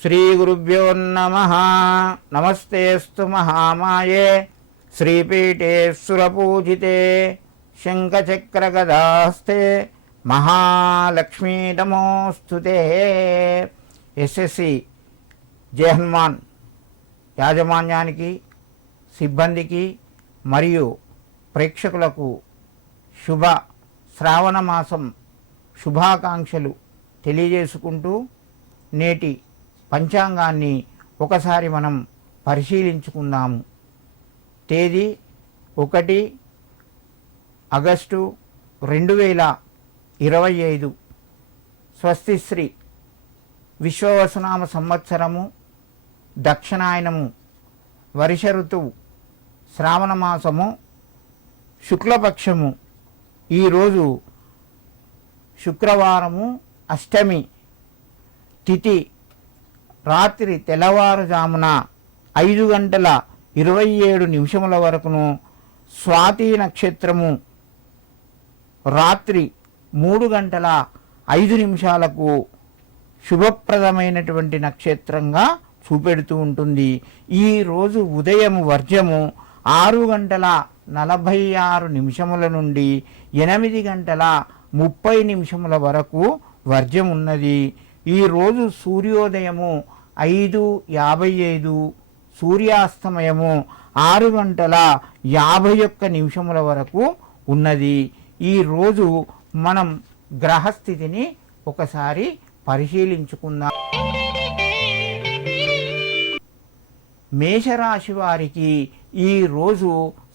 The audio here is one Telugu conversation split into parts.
శ్రీగురుభ్యో నమః. నమస్తేస్తు మహామాయే శ్రీపీఠే సురపూజితే శంఖచక్రగదాస్తే మహాలక్ష్మీ నమోస్తుతే. ఎస్ఎస్సి జై హనుమాన్ యాజమాన్యానికి, సిబ్బందికి మరియు ప్రేక్షకులకు శుభ శ్రావణ మాసం శుభాకాంక్షలు తెలియజేసుకుంటూ నేటి పంచాంగాన్ని ఒకసారి మనం పరిశీలించుకుందాము. తేదీ 1 ఆగస్టు 2025. స్వస్తిశ్రీ విశ్వవసునామ సంవత్సరము దక్షిణాయనము వర్ష ఋతువు శ్రావణ మాసము శుక్లపక్షము. ఈరోజు శుక్రవారము, అష్టమి తిథి రాత్రి తెల్లవారుజామున 5:27 వరకును, స్వాతి నక్షత్రము రాత్రి 3:05 శుభప్రదమైనటువంటి నక్షత్రంగా చూపెడుతూ ఉంటుంది. ఈరోజు ఉదయం వర్జము 6:46 నుండి 8:30 వరకు వర్జం ఉన్నది. ఈరోజు సూర్యోదయము 5:55, సూర్యాస్తమయము 6:51 వరకు ఉన్నది. ఈరోజు మనం గ్రహస్థితిని ఒకసారి పరిశీలించుకుందాం. మేషరాశి వారికి ఈరోజు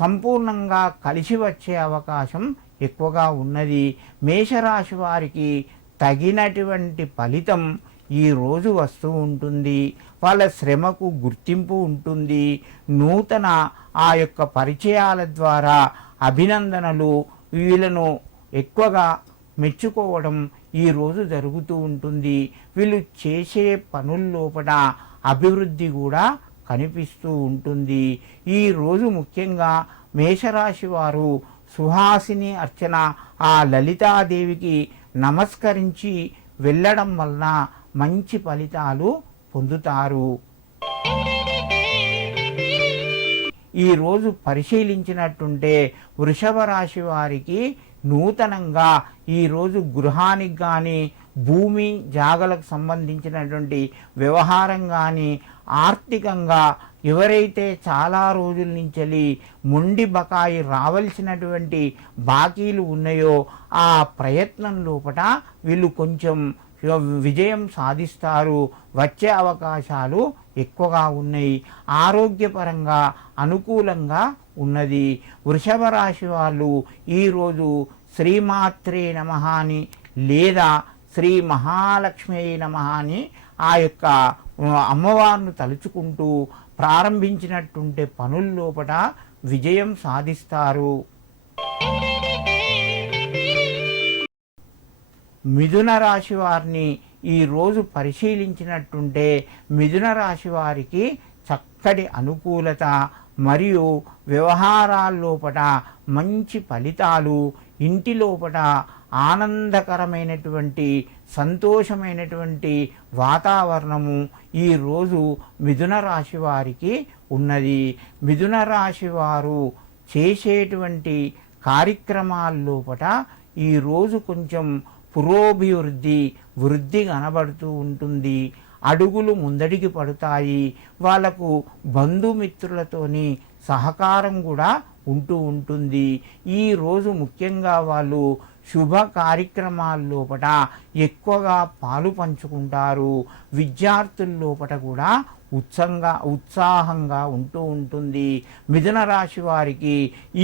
సంపూర్ణంగా కలిసి వచ్చే అవకాశం ఎక్కువగా ఉన్నది. మేషరాశి వారికి తగినటువంటి ఫలితం ఈరోజు వస్తూ ఉంటుంది. వాళ్ళ శ్రమకు గుర్తింపు ఉంటుంది. నూతన ఆ యొక్క పరిచయాల ద్వారా అభినందనలు, వీళ్ళను ఎక్కువగా మెచ్చుకోవడం ఈరోజు జరుగుతూ ఉంటుంది. వీళ్ళు చేసే పనుల్లోపల అభివృద్ధి కూడా కనిపిస్తూ ఉంటుంది. ఈరోజు ముఖ్యంగా మేషరాశి వారు సుహాసిని అర్చన ఆ లలితాదేవికి నమస్కరించి వెళ్ళడం వలన మంచి ఫలితాలు పొందుతారు. ఈరోజు పరిశీలించినట్టుంటే వృషభ రాశి వారికి నూతనంగా ఈరోజు గృహానికి కానీ, భూమి జాగలకు సంబంధించినటువంటి వ్యవహారం కానీ, ఆర్థికంగా ఎవరైతే చాలా రోజుల నుంచి మొండి బకాయి రావలసినటువంటి బాకీలు ఉన్నాయో ఆ ప్రయత్నం లోపల వీళ్ళు కొంచెం విజయం సాధిస్తారు. వచ్చే అవకాశాలు ఎక్కువగా ఉన్నాయి. ఆరోగ్యపరంగా అనుకూలంగా ఉన్నది. వృషభ రాశి వాళ్ళు ఈరోజు శ్రీమాత్రే నమః అని లేదా శ్రీ మహాలక్ష్మి నమః అని ఆ యొక్క అమ్మవారిని తలుచుకుంటూ ప్రారంభించినట్టుంటే పనుల్లోపట విజయం సాధిస్తారు. మిథున రాశి వారిని ఈరోజు పరిశీలించినట్టుంటే మిథున రాశి వారికి చక్కటి అనుకూలత మరియు వ్యవహారాల్లోపట మంచి ఫలితాలు, ఇంటి లోపట ఆనందకరమైనటువంటి సంతోషమైనటువంటి వాతావరణము ఈరోజు మిథున రాశి వారికి ఉన్నది. మిథున రాశి వారు చేసేటువంటి కార్యక్రమాల్లోపట ఈరోజు కొంచెం వృద్ధి కనబడుతూ ఉంటుంది. అడుగులు ముందడికి పడతాయి. వాళ్లకు బంధుమిత్రులతోని సహకారం కూడా ఉంటూ ఉంటుంది. ఈరోజు ముఖ్యంగా వాళ్ళు శుభ కార్యక్రమాల్లోపట ఎక్కువగా పాలు పంచుకుంటారు. విద్యార్థుల్లోపట కూడా ఉత్సాహంగా ఉంటూ ఉంటుంది. మిథున రాశి వారికి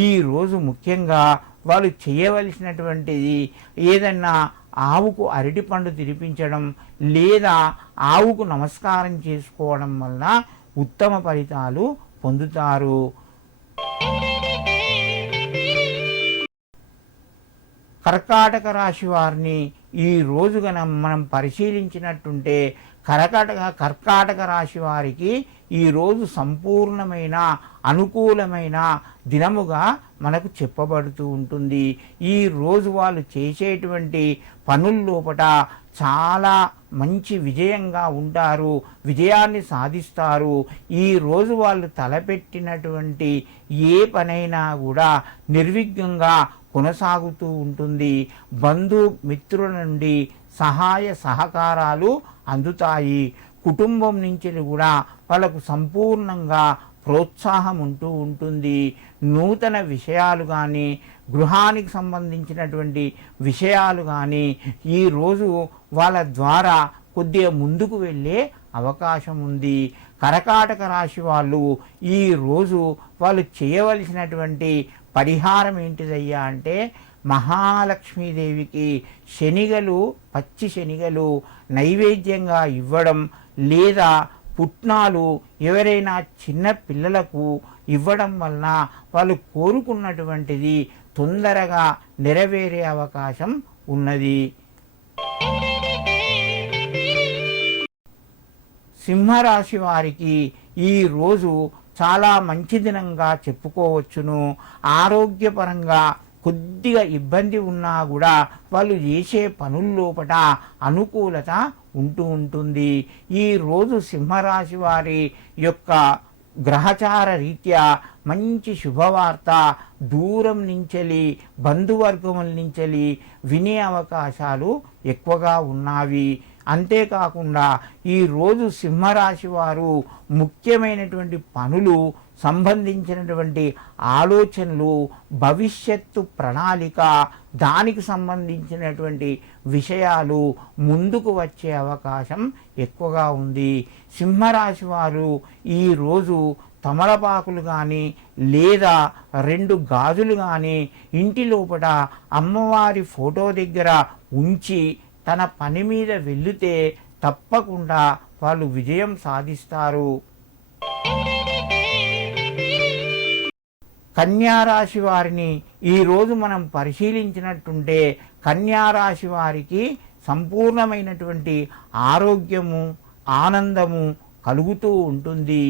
ఈరోజు ముఖ్యంగా వాళ్ళు చేయవలసినటువంటిది ఏదన్నా ఆవుకు అరటిపండు తినిపించడం లేదా ఆవుకు నమస్కారం చేసుకోవడం వల్ల ఉత్తమ ఫలితాలు పొందుతారు. కర్కాటక రాశి వారిని ఈ రోజు మనం పరిశీలించినట్టుంటే కర్కాటక రాశి వారికి ఈరోజు సంపూర్ణమైన అనుకూలమైన దినముగా మనకు చెప్పబడుతూ ఉంటుంది. ఈ రోజు వాళ్ళు చేసేటువంటి పనుల్లోపట చాలా మంచి విజయంగా ఉంటారు, విజయాన్ని సాధిస్తారు. ఈరోజు వాళ్ళు తలపెట్టినటువంటి ఏ పనైనా కూడా నిర్విఘ్నంగా కొనసాగుతూ ఉంటుంది. బంధుమిత్రుల నుండి సహాయ సహకారాలు అందుతాయి. కుటుంబం నుంచి కూడా వాళ్ళకు సంపూర్ణంగా ప్రోత్సాహం ఉంటూ ఉంటుంది. నూతన విషయాలు కానీ, గృహానికి సంబంధించినటువంటి విషయాలు కానీ ఈరోజు వాళ్ళ ద్వారా కొద్దిగా ముందుకు వెళ్ళే అవకాశం ఉంది. కర్కాటక రాశి వాళ్ళు ఈరోజు వాళ్ళు చేయవలసినటువంటి పరిహారం ఏంటిదయ్యా అంటే, మహాలక్ష్మీదేవికి శనిగలు, పచ్చి శనిగలు నైవేద్యంగా ఇవ్వడం, లేదా పుట్నాలు ఎవరైనా చిన్న పిల్లలకు ఇవ్వడం వలన వాళ్ళు కోరుకున్నటువంటిది తొందరగా నెరవేరే అవకాశం ఉన్నది. సింహరాశి వారికి ఈరోజు చాలా మంచి దినంగా చెప్పుకోవచ్చును. ఆరోగ్యపరంగా కొద్దిగా ఇబ్బంది ఉన్నా కూడా వాళ్ళు చేసే పనుల్లోపట అనుకూలత ఉంటూ ఉంటుంది. ఈరోజు సింహరాశి వారి యొక్క గ్రహచార రీత్యా మంచి శుభవార్త దూరం నుంచెలి, బంధువర్గముల నుంచెలి వినే అవకాశాలు ఎక్కువగా ఉన్నవి. అంతేకాకుండా ఈరోజు సింహరాశి వారు ముఖ్యమైనటువంటి పనులు, సంబంధించినటువంటి ఆలోచనలు, భవిష్యత్తు ప్రణాళిక, దానికి సంబంధించినటువంటి విషయాలు ముందుకు వచ్చే అవకాశం ఎక్కువగా ఉంది. సింహరాశి వారు ఈరోజు తమలపాకులు కానీ, లేదా 2 గాజులు కానీ ఇంటి లోపల అమ్మవారి ఫోటో దగ్గర ఉంచి తన పని మీద వెళితే తప్పకుండా వాళ్ళు విజయం సాధిస్తారు. కన్యారాశి వారిని ఈరోజు మనం పరిశీలించినట్టుంటే, కన్యారాశి వారికి సంపూర్ణమైనటువంటి ఆరోగ్యము, ఆనందము కలుగుతూ ఉంటుంది.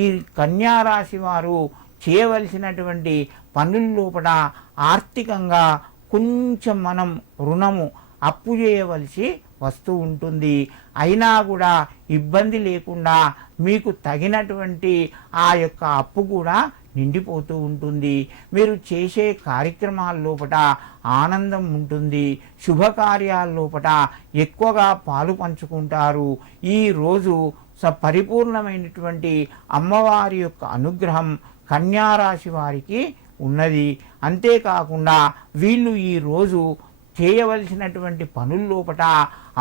ఈ కన్యారాశి వారు చేయవలసినటువంటి పనుల లోపల ఆర్థికంగా కొంచెం మనం రుణము, అప్పు చేయవలసి వస్తూ ఉంటుంది. అయినా కూడా ఇబ్బంది లేకుండా మీకు తగినటువంటి ఆ యొక్క అప్పు కూడా నిండిపోతూ ఉంటుంది. మీరు చేసే కార్యక్రమాల లోపల ఆనందం ఉంటుంది. శుభకార్యాల లోపల ఎక్కువగా పాలు పంచుకుంటారు. ఈరోజు పరిపూర్ణమైనటువంటి అమ్మవారి యొక్క అనుగ్రహం కన్యారాశి వారికి ఉన్నది. అంతేకాకుండా వీళ్ళు ఈరోజు చేయవలసినటువంటి పనుల లోపల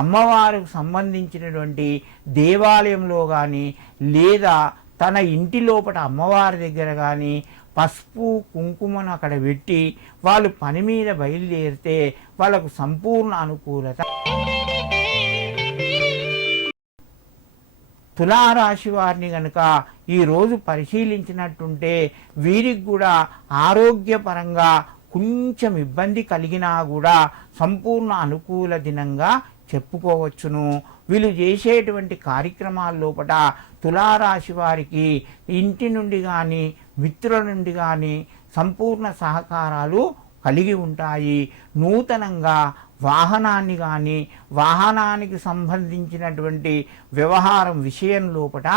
అమ్మవారికి సంబంధించినటువంటి దేవాలయంలో కానీ, లేదా తన ఇంటి లోపల అమ్మవారి దగ్గర కానీ పసుపు కుంకుమను అక్కడ పెట్టి వాళ్ళు పని మీద బయలుదేరితే వాళ్ళకు సంపూర్ణ అనుకూలత. తులారాశి వారిని కనుక ఈరోజు పరిశీలించినట్టుంటే వీరికి కూడా ఆరోగ్యపరంగా కొంచెం ఇబ్బంది కలిగినా కూడా సంపూర్ణ అనుకూల దినంగా చెప్పుకోవచ్చును. వీళ్ళు చేసేటువంటి కార్యక్రమాల లోపల తులారాశి వారికి ఇంటి నుండి కానీ, మిత్రుల నుండి కానీ సంపూర్ణ సహకారాలు కలిగి ఉంటాయి. నూతనంగా వాహనాన్ని కానీ, వాహనానికి సంబంధించినటువంటి వ్యవహారం విషయం లోపల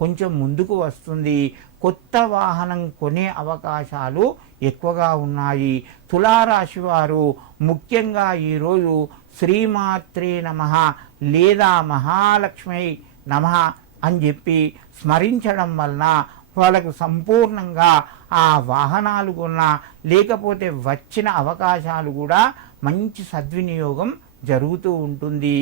కొంచెం ముందుకు వస్తుంది. కొత్త వాహనం కొనే అవకాశాలు ఎక్కువగా ఉన్నాయి. తులారాశి వారు ముఖ్యంగా ఈరోజు శ్రీమాత్రే నమః లేదా మహాలక్ష్మీ నమః అని చెప్పి స్మరించడం వలన వాళ్ళకు సంపూర్ణంగా ఆ వాహనాలు కొన్నా, లేకపోతే వచ్చిన అవకాశాలు కూడా మంచి సద్వినియోగం జరుగుతూ ఉంటుంది.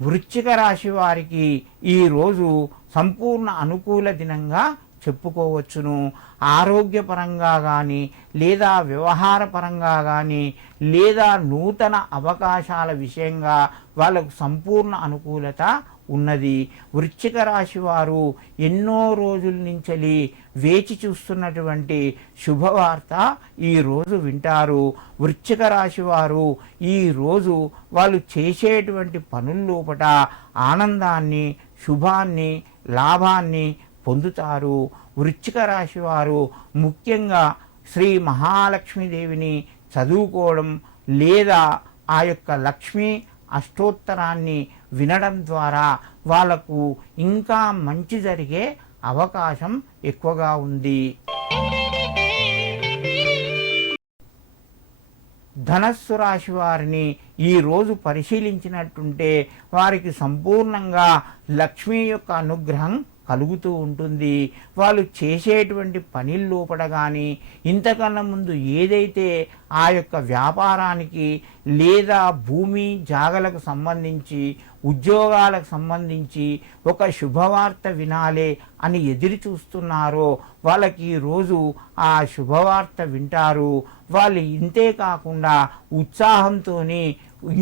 వృశ్చిక రాశి వారికి ఈరోజు సంపూర్ణ అనుకూల దినంగా చెప్పుకోవచ్చును. ఆరోగ్యపరంగా కానీ, లేదా వ్యవహార పరంగా కానీ, లేదా నూతన అవకాశాల విషయంగా వాళ్ళకు సంపూర్ణ అనుకూలత ఉన్నది. వృశ్చిక రాశి వారు ఎన్నో రోజుల నుంచి వేచి చూస్తున్నటువంటి శుభవార్త ఈరోజు వింటారు. వృశ్చిక రాశి వారు ఈరోజు వాళ్ళు చేసేటువంటి పనుల లోపల ఆనందాన్ని, శుభాన్ని, లాభాన్ని పొందుతారు. వృశ్చిక రాశి వారు ముఖ్యంగా శ్రీ మహాలక్ష్మీదేవిని చదువుకోవడం, లేదా ఆ యొక్క లక్ష్మీ అష్టోత్తరాన్ని వినడం ద్వారా వాళ్ళకు ఇంకా మంచి జరిగే అవకాశం ఎక్కువగా ఉంది. ధనస్సు రాశి వారిని ఈరోజు పరిశీలించినట్టుంటే వారికి సంపూర్ణంగా లక్ష్మీ యొక్క అనుగ్రహం కలుగుతూ ఉంటుంది. వాళ్ళు చేసేటువంటి పనిల లోపల కానీ ఇంతకన్నా ముందు ఏదైతే ఆ యొక్క వ్యాపారానికి లేదా భూమి జాగలకు సంబంధించి ఉద్యోగాలకు సంబంధించి ఒక శుభవార్త వినాలే అని ఎదురు చూస్తున్నారో వాళ్ళకి ఈరోజు ఆ శుభవార్త వింటారు. వాళ్ళు ఇంతే కాకుండా ఉత్సాహంతో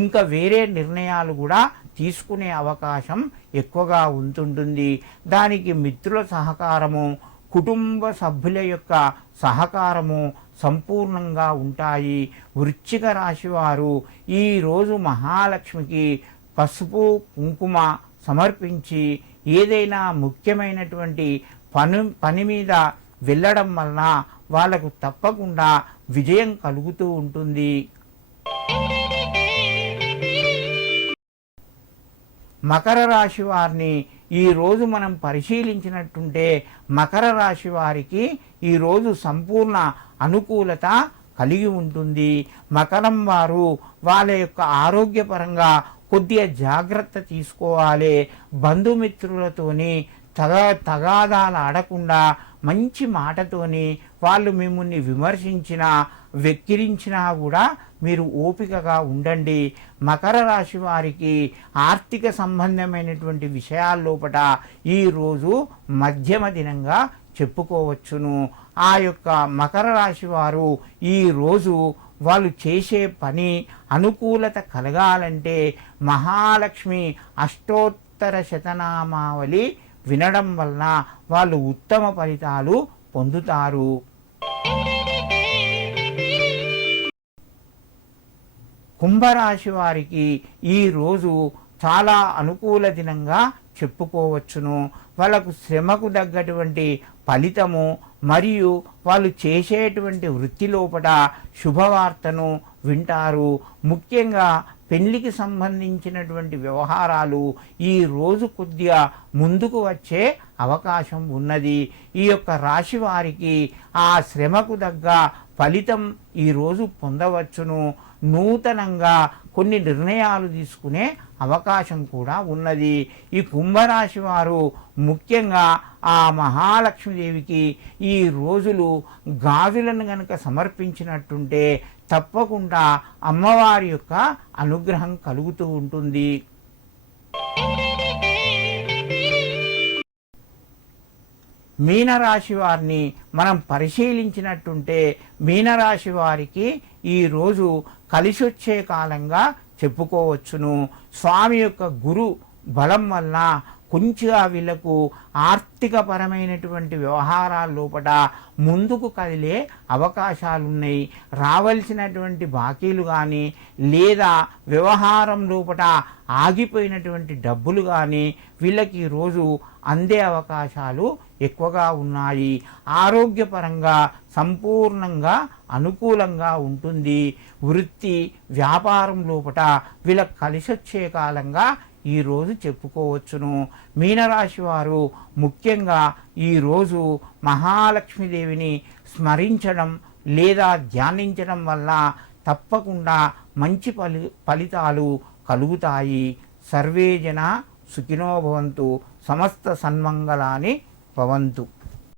ఇంకా వేరే నిర్ణయాలు కూడా తీసుకునే అవకాశం ఎక్కువగా ఉంటుంటుంది. దానికి మిత్రుల సహకారము, కుటుంబ సభ్యుల యొక్క సహకారము సంపూర్ణంగా ఉంటాయి. వృశ్చిక రాశి వారు ఈరోజు మహాలక్ష్మికి పసుపు కుంకుమ సమర్పించి ఏదైనా ముఖ్యమైనటువంటి పని మీద వెళ్ళడం వలన వాళ్ళకు తప్పకుండా విజయం కలుగుతూ ఉంటుంది. మకర రాశి వారిని ఈరోజు మనం పరిశీలించినట్టుంటే మకర రాశి వారికి ఈరోజు సంపూర్ణ అనుకూలత కలిగి ఉంటుంది. మకరం వారు వాళ్ళ యొక్క ఆరోగ్యపరంగా కొద్దిగా జాగ్రత్త తీసుకోవాలి. బంధుమిత్రులతోని తగాదాలు ఆడకుండా మంచి మాటతోని వాళ్ళు మిమ్మల్ని విమర్శించినా వెక్కిరించినా కూడా మీరు ఓపికగా ఉండండి. మకర రాశి వారికి ఆర్థిక సంబంధమైనటువంటి విషయాల లోపల ఈరోజు మధ్యమ దినంగా చెప్పుకోవచ్చును. ఆ యొక్క మకర రాశి వారు ఈరోజు వాళ్ళు చేసే పని అనుకూలత కలగాలంటే మహాలక్ష్మి అష్టోత్తర శతనామావళి వినడం వలన వాళ్ళు ఉత్తమ ఫలితాలు పొందుతారు. కుంభరాశి వారికి ఈరోజు చాలా అనుకూల దినంగా చెప్పుకోవచ్చును. వాళ్ళకు శ్రమకు తగ్గటువంటి ఫలితము మరియు వాళ్ళు చేసేటువంటి వృత్తి లోపల శుభవార్తను వింటారు. ముఖ్యంగా పెళ్లికి సంబంధించినటువంటి వ్యవహారాలు ఈరోజు కొద్దిగా ముందుకు వచ్చే అవకాశం ఉన్నది. ఈ యొక్క రాశి వారికి ఆ శ్రమకు తగ్గ ఫలితం ఈరోజు పొందవచ్చును. నూతనంగా కొన్ని నిర్ణయాలు తీసుకునే అవకాశం కూడా ఉన్నది. ఈ కుంభరాశి వారు ముఖ్యంగా ఆ మహాలక్ష్మీదేవికి ఈ రోజులు గాజులను గనక సమర్పించినట్టుంటే తప్పకుండా అమ్మవారి యొక్క అనుగ్రహం కలుగుతూ ఉంటుంది. మీనరాశి వారిని మనం పరిశీలించినట్టుంటే మీనరాశి వారికి ఈరోజు కలిసొచ్చే కాలంగా చెప్పుకోవచ్చును. స్వామి యొక్క గురు బలం వల్ల కొంచెం వీళ్ళకు ఆర్థికపరమైనటువంటి వ్యవహారాల లోపల ముందుకు కదిలే అవకాశాలున్నాయి. రావాల్సినటువంటి బాకీలు కానీ లేదా వ్యవహారం లోపల ఆగిపోయినటువంటి డబ్బులు కానీ వీళ్ళకి ఈరోజు అందే అవకాశాలు ఎక్కువగా ఉన్నాయి. ఆరోగ్యపరంగా సంపూర్ణంగా అనుకూలంగా ఉంటుంది. వృత్తి వ్యాపారం లోపల వీళ్ళకి కలిసొచ్చే కాలంగా ఈరోజు చెప్పుకోవచ్చును. మీనరాశి వారు ముఖ్యంగా ఈరోజు మహాలక్ష్మీదేవిని స్మరించడం లేదా ధ్యానించడం వల్ల తప్పకుండా మంచి ఫలితాలు కలుగుతాయి. సర్వే జన సుఖినో భవంతు. సమస్త సన్మంగళాని భవంతు.